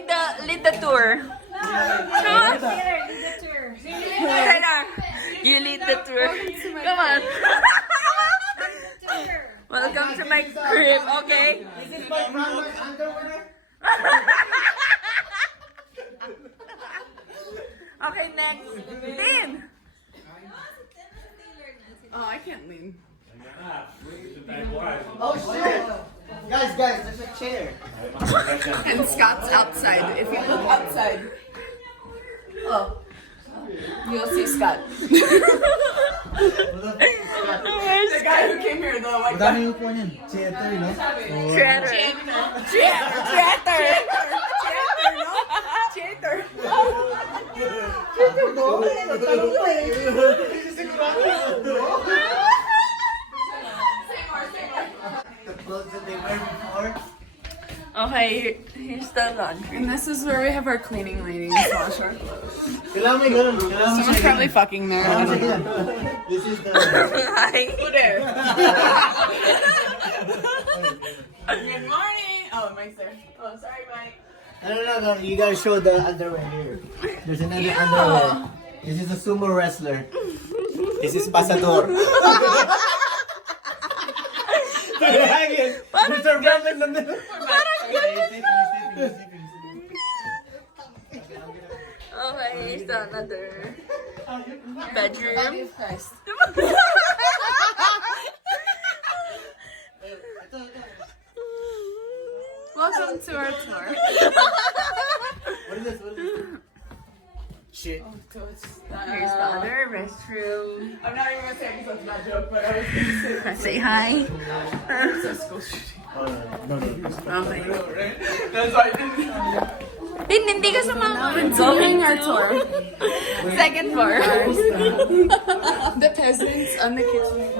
lead the tour. You lead the tour. Come on. Welcome to my crib, okay? This is my brother's underwear. Okay, next. Lean. Oh, I can't lean. Oh shit! Guys, there's a chair. And Scott's outside. If you look outside, oh, you'll see Scott. The guy who came here, the white guy. Theater, no? Theater. The clothes that they wear before. Okay, here's the laundry. And this is where we have our cleaning ladies wash our clothes. Kailangan may ganun. Someone's probably fucking there. This is the... Hi. Who there? Good morning. Oh, Mike's there. Oh, sorry, Mike. No. You gotta show the underwear here. There's another underwear. This is a sumo wrestler. This is Pasador. Mr. Brandon nandun. Okay, here's the another bedroom. Welcome to our tour. What is this? Shit. Here's the other restroom. I'm not even gonna say it because it's not a joke, but I was gonna say Say hi. it's a school shooting. No. Okay. That's why I didn't. Hindi ka sumama. Continuing our tour. Second floor. The peasants on the kitchen.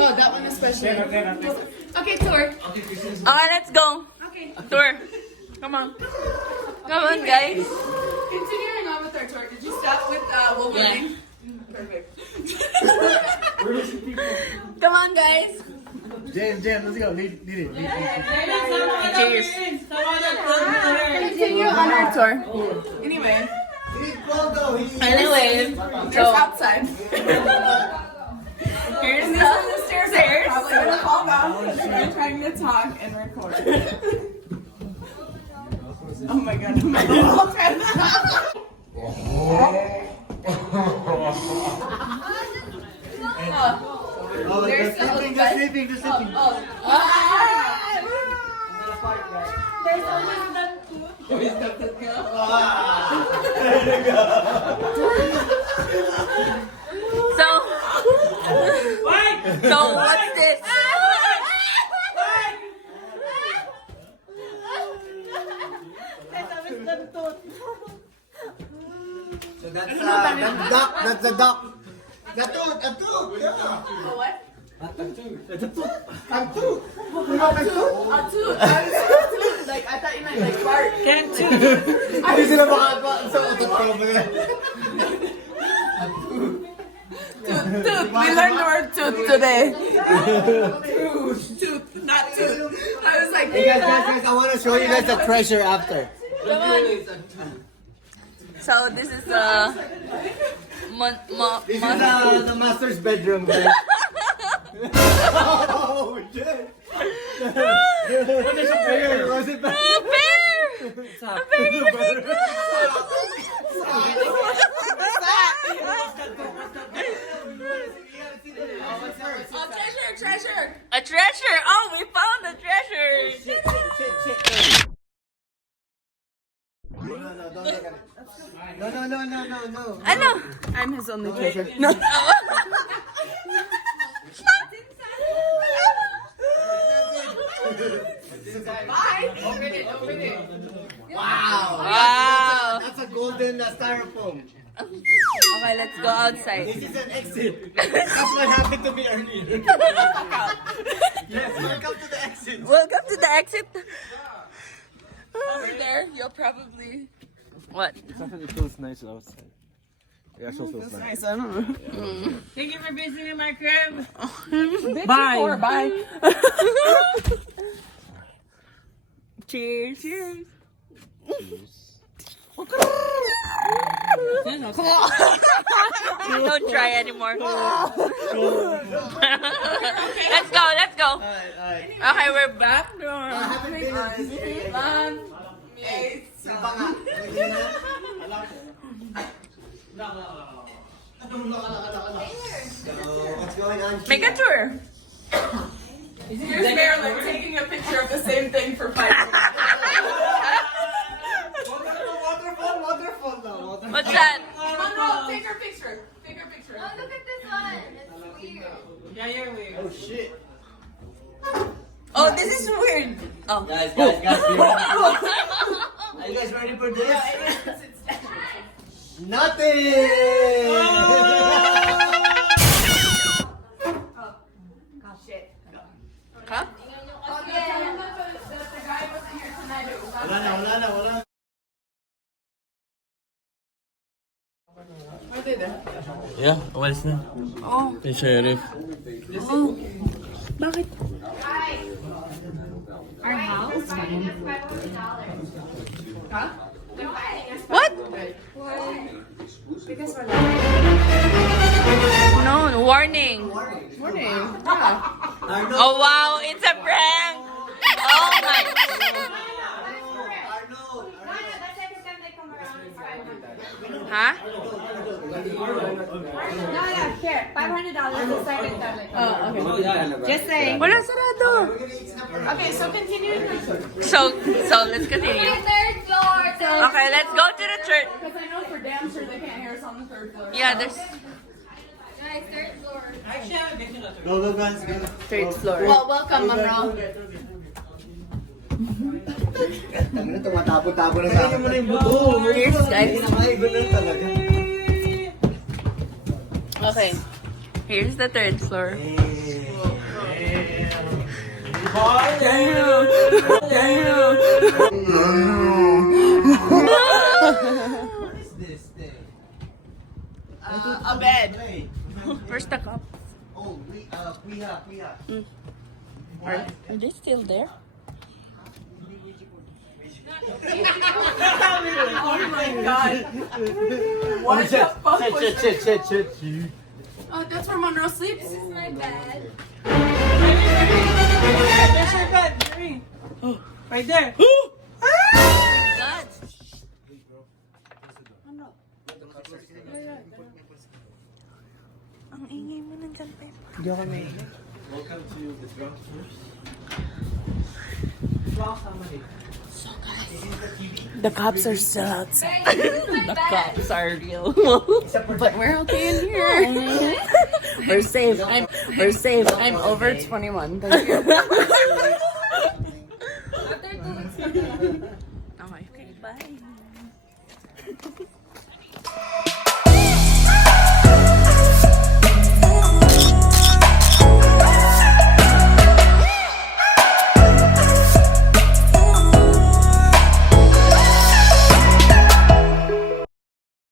Oh, that one especially. Okay, tour. Okay, let's go. Okay. Tour. Come on. Come on, guys. Continuing on with our tour. Did you stop with Wolverine? Perfect. Come on, guys. James, let's go. Lead it. Cheers. Continue on our tour. Anyway, Anyway, there's outside. here's And this the is the stairs. Probably gonna fall down because we're trying to talk and record. Oh my god. Oh, There's they're sleeping. There's So what's this? So that's duck. That's the duck. A tooth. Yeah. what? A tooth. A tooth. Like I thought you meant like fart. Can't do. Hindi sila makakapa sa utot ko. Tooth. We learned the word tooth today. Tooth, not tooth. I was like, Hey guys, I want to show you guys the treasure after. So this is This is the master's bedroom, guys. Oh shit! What is a bear? Was it a bear. A bear. treasure. A treasure. Oh, we found a treasure. Shit. No, don't look at it. No. Ano? I'm his only treasure. No. Open it. Wow. That's a golden styrofoam. Okay, let's go outside. This is an exit. That's what happened to me earlier. Yes, welcome to the exit. Welcome to the exit. Over there, you'll probably. What? It feels nice outside. It actually feels nice. Nice, I don't know. Thank you for visiting my crib. Bye. Bye. Cheers. cheese. Don't try anymore. Let's go, let's go. Alright. Okay, we're back. Haven't been on this area. Yung pa nga. Hindi na. So, what's going on here? Make a tour. Here's Marilyn taking a picture of the same thing for 5 minutes. Waterfall now. What's that? Monroe, take her picture. Take her picture. Oh, look at this one. It's weird. Oh shit. Oh, this is weird. Oh. Guys, are you guys ready for this? Nothing! Huh? Wala na. Are they there? Yeah, umalis na. Oh. Yung sheriff. Oh. Bakit? Our house? Huh? What? Because we're No, warning. morning. Yeah. Oh wow, it's a prank. Oh my. Huh? Here, $500 to start it. Oh, okay. Just saying. Wala sarado. Okay, so continue. So let's continue. Third floor. Okay, let's go to the church. Because I know for damn sure they can't hear us on the 3rd floor. Yeah, there's Guys, third floor. Go, guys. Go. third floor. Well, welcome, Monroe. Tangina, tumatapo-tapo na sa akin. Cheers, guys. Ganun talaga. Okay. Here's the 3rd floor. What is this thing? A bed. Wait. Where's the cup? Oh, Priya. Are they still there? Oh my god. What the fuck was that? Shit. Oh, that's where Monroe sleeps? This is my bed. There's your bed, Marie. Right there. God. Ang ingay mo nandyan pa. Welcome to the drunk first. The cops are still outside. The cops are real. But we're okay in here. We're safe. We're safe. I'm over 21. Thank you. After 2 weeks. Okay, bye.